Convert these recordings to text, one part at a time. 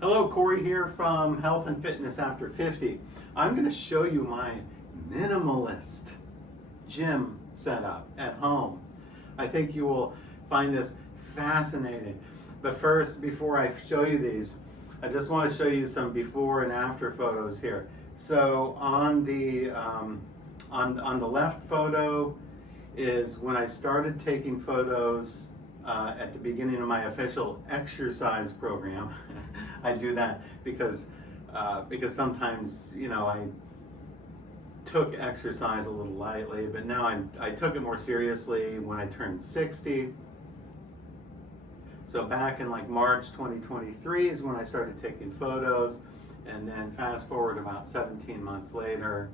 Hello, Corey here from Health and Fitness After 50. I'm going to show you my minimalist gym setup at home. I think you will find this fascinating. But first, before I show you these, I just want to show you some before and after photos here. So on the left photo is when I started taking photos at the beginning of my official exercise program. I do that because sometimes, I took exercise a little lightly, but now I took it more seriously when I turned 60. So back in like March 2023 is when I started taking photos, and then fast forward about 17 months later,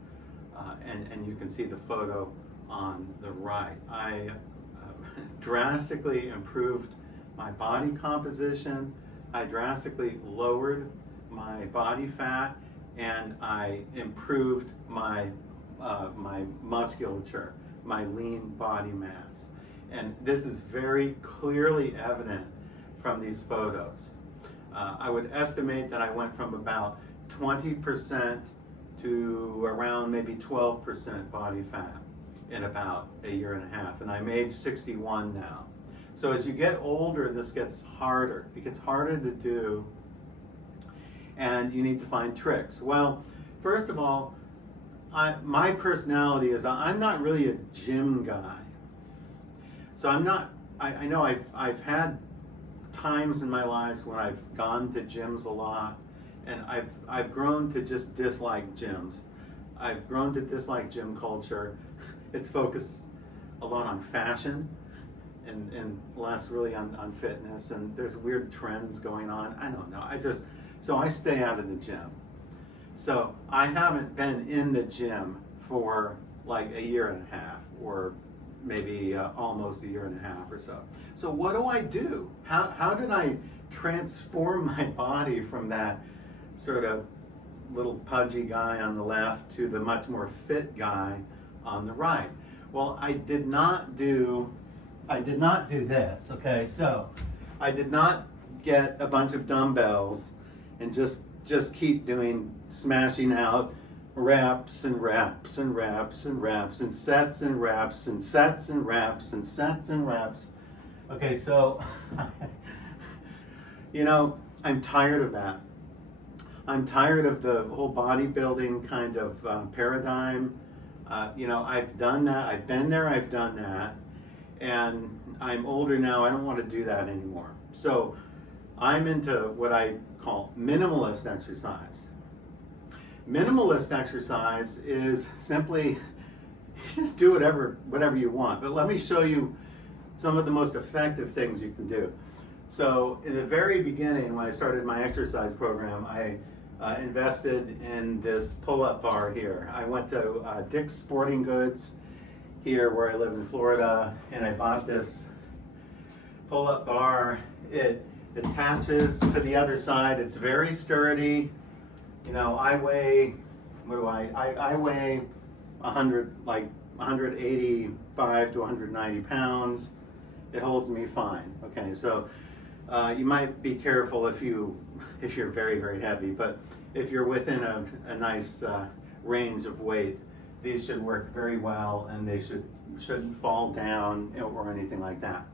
and you can see the photo on the right. I drastically improved my body composition. I drastically lowered my body fat, and I improved my my musculature, my lean body mass. And this is very clearly evident from these photos. I would estimate that I went from about 20% to around maybe 12% body fat in about a year and a half, and I'm age 61 now. So as you get older, this gets harder. It gets harder to do, and you need to find tricks. Well, first of all, my personality is I'm not really a gym guy. So I'm not. I know I've had times in my life when I've gone to gyms a lot, and I've grown to just dislike gyms. I've grown to dislike gym culture. It's focused a lot on fashion and less really on fitness, and there's weird trends going on. I don't know. So I stay out of the gym. So I haven't been in the gym for like a year and a half, or maybe almost a year and a half or so. So what do? How did I transform my body from that sort of little pudgy guy on the left to the much more fit guy on the right? Well, I did not do this, okay? So I did not get a bunch of dumbbells and just keep smashing out reps and reps and reps and reps and sets and reps and sets and reps and sets and reps. Okay, so I'm tired of that. I'm tired of the whole bodybuilding kind of paradigm. I've done that. I've been there. I've done that. And I'm older now. I don't want to do that anymore. So I'm into what I call minimalist exercise. Minimalist exercise is simply you just do whatever you want. But let me show you some of the most effective things you can do. So in the very beginning, when I started my exercise program, I invested in this pull-up bar here. I went to Dick's Sporting Goods here where I live in Florida, and I bought this pull-up bar. It attaches to the other side. It's very sturdy. I weigh, I weigh 185 to 190 pounds. It holds me fine. Okay, so you might be careful if you're very, very heavy, but if you're within a nice range of weight, these should work very well, and they shouldn't fall down or anything like that.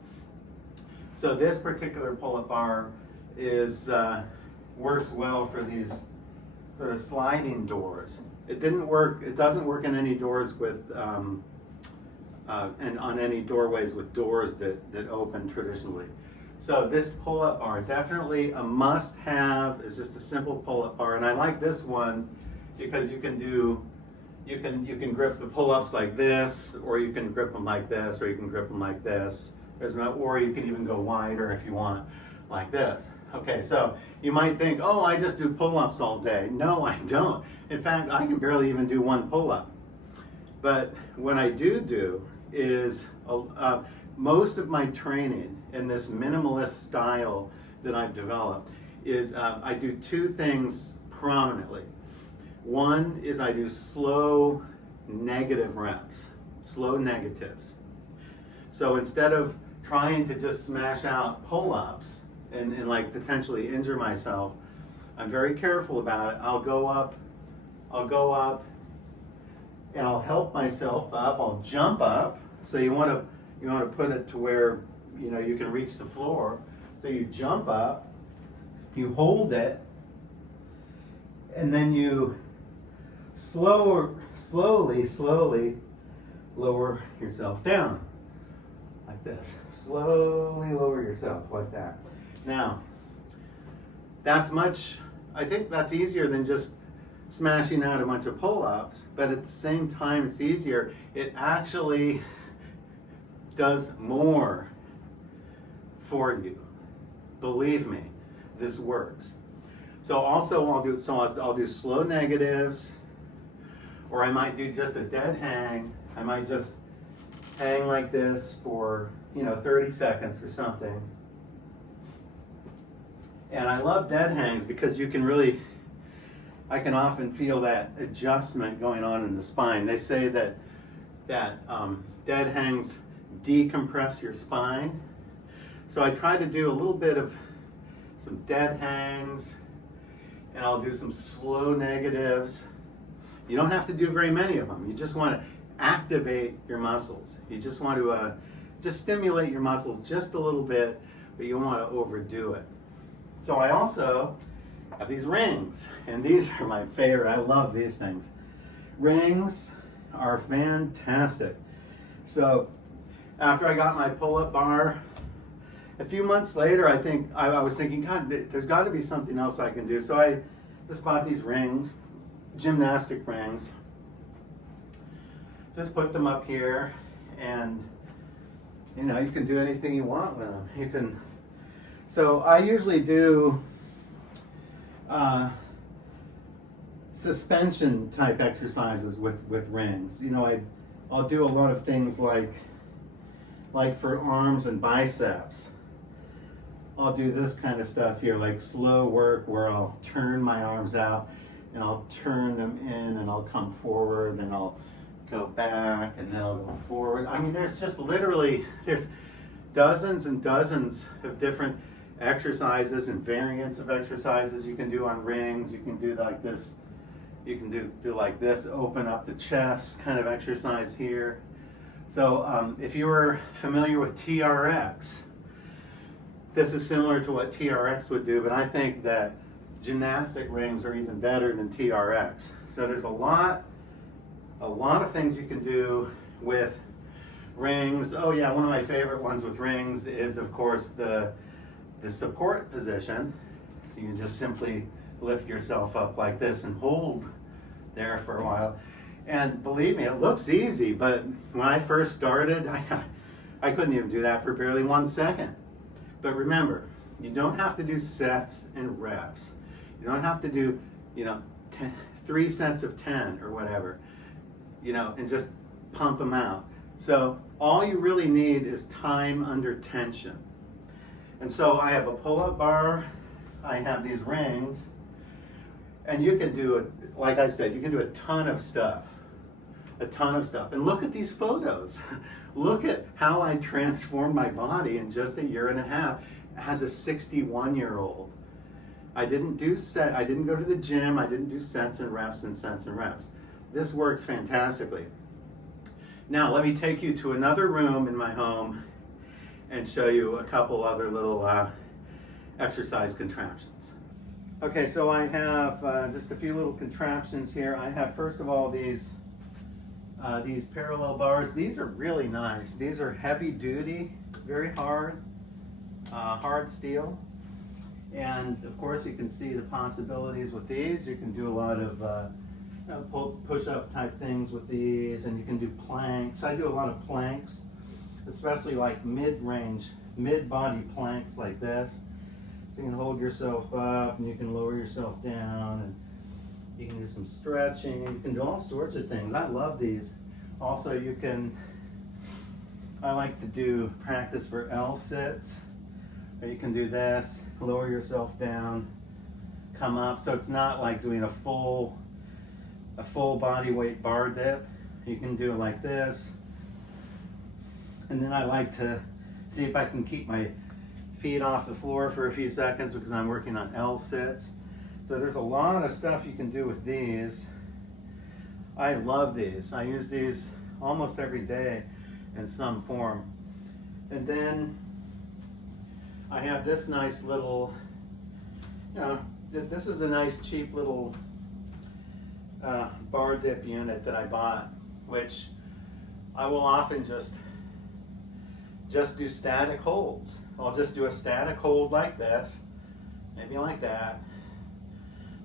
So this particular pull-up bar works well for these sort of sliding doors. It doesn't work in any doors with and on any doorways with doors that open traditionally. So this pull-up bar, definitely a must-have, is just a simple pull-up bar. And I like this one because you can grip the pull-ups like this, or you can grip them like this, or you can grip them like this. Or you can even go wider if you want, like this. Okay, so you might think, oh, I just do pull-ups all day. No, I don't. In fact, I can barely even do one pull-up. But what I do is most of my training in this minimalist style that I've developed is I do two things prominently. One is I do slow negative reps, slow negatives. So instead of trying to just smash out pull-ups and like potentially injure myself, I'm very careful about it. I'll go up, and I'll help myself up. I'll jump up. So you want to put it to where you can reach the floor. So you jump up, you hold it, and then you slowly lower yourself down like this. Slowly lower yourself like that. Now, I think that's easier than just smashing out a bunch of pull-ups, but at the same time it's easier. It actually does more for you. Believe me, this works. So also I'll do slow negatives, or I might do just a dead hang. I might just hang like this for 30 seconds or something. And I love dead hangs because I can often feel that adjustment going on in the spine. They say that dead hangs decompress your spine. So I try to do a little bit of some dead hangs, and I'll do some slow negatives. You don't have to do very many of them. You just want to activate your muscles. You just want to just stimulate your muscles just a little bit, but you don't want to overdo it. So I also have these rings, and these are my favorite. I love these things. Rings are fantastic. So after I got my pull-up bar, a few months later, I was thinking, God, there's got to be something else I can do. So I just bought these rings, gymnastic rings. Just put them up here, and you can do anything you want with them. So I usually do suspension type exercises with rings. I'll do a lot of things like for arms and biceps. I'll do this kind of stuff here, like slow work where I'll turn my arms out and I'll turn them in and I'll come forward and I'll go back and then I'll go forward. I mean, there's dozens and dozens of different exercises and variants of exercises you can do on rings. You can do like this. You can do like this, open up the chest kind of exercise here. So if you were familiar with TRX, this is similar to what TRX would do, but I think that gymnastic rings are even better than TRX. So there's a lot of things you can do with rings. Oh yeah, one of my favorite ones with rings is, of course, the support position. So you just simply lift yourself up like this and hold there for a while. And believe me, it looks easy, but when I first started, I couldn't even do that for barely 1 second. But remember, you don't have to do sets and reps. You don't have to do, 3 sets of 10 or whatever, and just pump them out. So all you really need is time under tension. And so I have a pull-up bar, I have these rings, and you can do it, like I said, you can do a ton of stuff. And look at these photos. Look at how I transformed my body in just a year and a half as a 61-year-old. I didn't go to the gym, I didn't do sets and reps and sets and reps. This works fantastically. Now let me take you to another room in my home and show you a couple other little exercise contraptions. Okay, so I have just a few little contraptions here. I have, first of all, these parallel bars. These are really nice. These are heavy duty, very hard steel. And of course you can see the possibilities with these. You can do a lot of push-up type things with these, and you can do planks. I do a lot of planks, especially like mid-range, mid-body planks like this. So you can hold yourself up and you can lower yourself down, and you can do some stretching, and you can do all sorts of things. I love these. Also, I like to do practice for L-sits. Or you can do this, lower yourself down, come up. So it's not like doing a full body weight bar dip. You can do it like this. And then I like to see if I can keep my feet off the floor for a few seconds because I'm working on L-sits. So there's a lot of stuff you can do with these. I love these. I use these almost every day in some form. And then I have this nice little, this is a nice cheap little bar dip unit that I bought, which I will often just do static holds. I'll just do a static hold like this, maybe like that.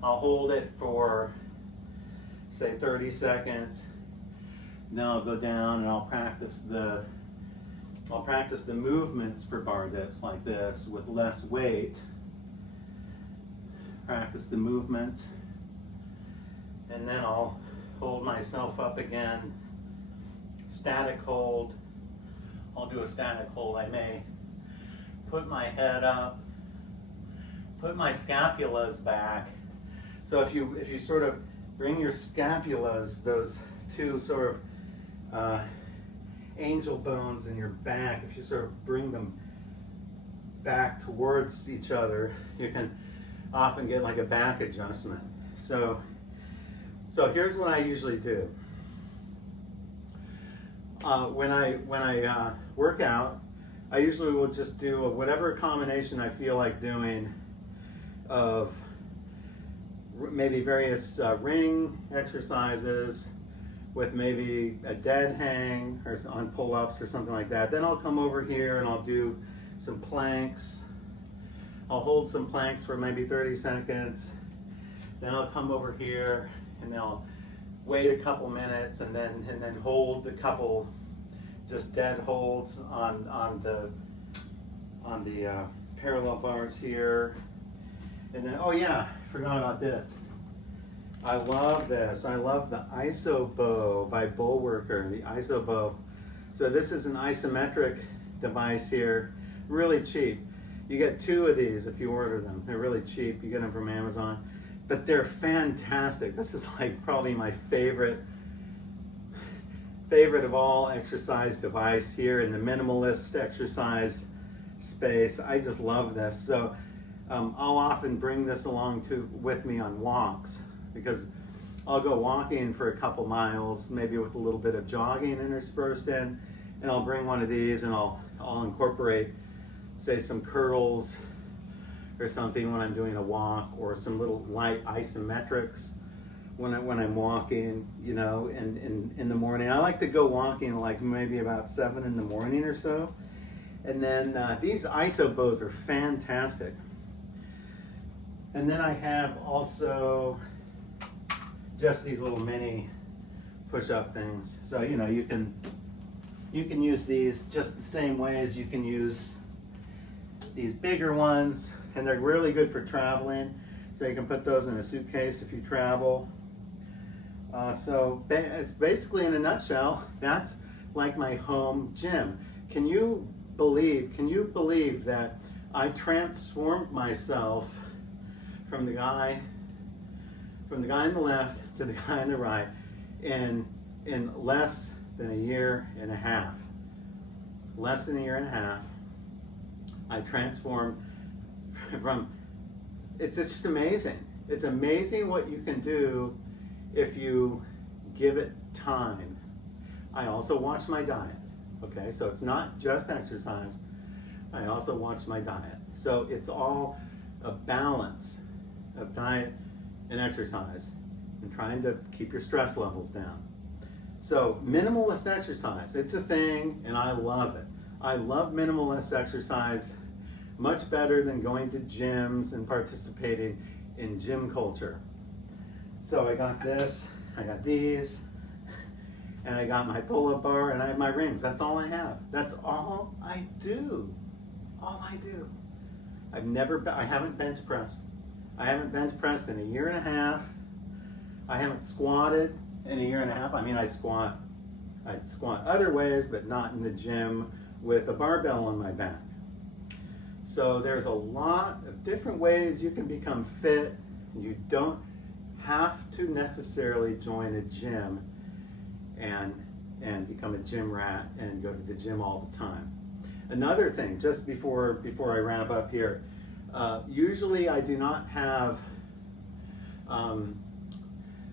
I'll hold it for, say, 30 seconds. Then I'll go down and I'll practice the movements for bar dips like this with less weight. Practice the movements, and then I'll hold myself up again. Static hold. I'll do a static hold. I may put my head up, put my scapulas back. So if you sort of bring your scapulas, those two sort of angel bones in your back, if you sort of bring them back towards each other, you can often get like a back adjustment. So here's what I usually do. When I work out, I usually will just do whatever combination I feel like doing of maybe various ring exercises with maybe a dead hang or on pull-ups or something like that. Then I'll come over here and I'll do some planks. I'll hold some planks for maybe 30 seconds. Then I'll come over here and I'll wait a couple minutes and then hold a couple just dead holds on the parallel bars here. And then, oh yeah, forgot about this. I love this. I love the Iso Bow by Bullworker, the Iso Bow. So this is an isometric device here, really cheap. You get 2 of these if you order them. They're really cheap. You get them from Amazon, but they're fantastic. This is like probably my favorite of all exercise device here in the minimalist exercise space. I just love this. So I'll often bring this along with me on walks, because I'll go walking for a couple miles, maybe with a little bit of jogging interspersed in, and I'll bring one of these and I'll incorporate, say, some curls or something when I'm doing a walk, or some little light isometrics when I'm walking, in the morning. I like to go walking like maybe about 7 in the morning or so. And then these Iso Bows are fantastic. And then I have also just these little mini push-up things. So you can use these just the same way as you can use these bigger ones, and they're really good for traveling. So you can put those in a suitcase if you travel. So it's basically, in a nutshell, that's like my home gym. Can you believe that I transformed myself from the guy on the left to the guy on the right in less than a year and a half. Less than a year and a half. I transformed from, it's just amazing. It's amazing what you can do if you give it time. I also watch my diet, okay? So it's not just exercise. I also watch my diet. So it's all a balance of diet and exercise and trying to keep your stress levels down. So minimalist exercise, it's a thing, and I love it. I love minimalist exercise much better than going to gyms and participating in gym culture. So I got this, I got these, and I got my pull-up bar, and I have my rings. That's all I have. That's all I do. All I do. I haven't bench pressed. I haven't bench pressed in a year and a half. I haven't squatted in a year and a half. I mean, I'd squat other ways, but not in the gym with a barbell on my back. So there's a lot of different ways you can become fit. You don't have to necessarily join a gym and become a gym rat and go to the gym all the time. Another thing, just before I wrap up here, usually I do not have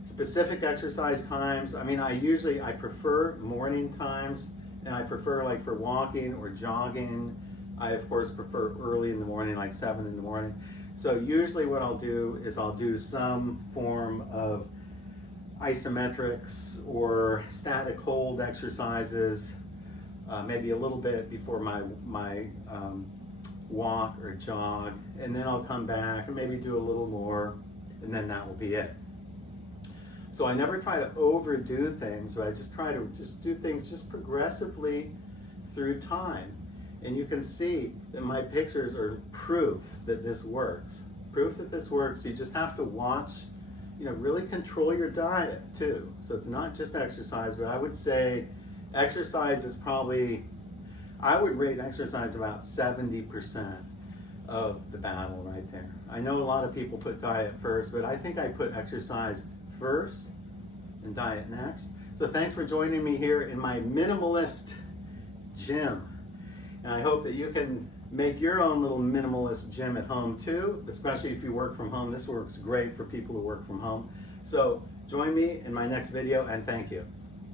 Specific exercise times, I mean, I prefer morning times, and I prefer, like, for walking or jogging, I of course prefer early in the morning, like 7 in the morning. So usually what I'll do is I'll do some form of isometrics or static hold exercises, maybe a little bit before my walk or jog, and then I'll come back and maybe do a little more, and then that will be it. So I never try to overdo things, but I just try to do things just progressively through time. And you can see that my pictures are proof that this works. Proof that this works. You just have to watch, really control your diet too. So it's not just exercise, but I would say exercise is probably, I would rate exercise about 70% of the battle right there. I know a lot of people put diet first, but I think I put exercise first and diet next. So thanks for joining me here in my minimalist gym. And I hope that you can make your own little minimalist gym at home too, especially if you work from home. This works great for people who work from home. So join me in my next video, and thank you.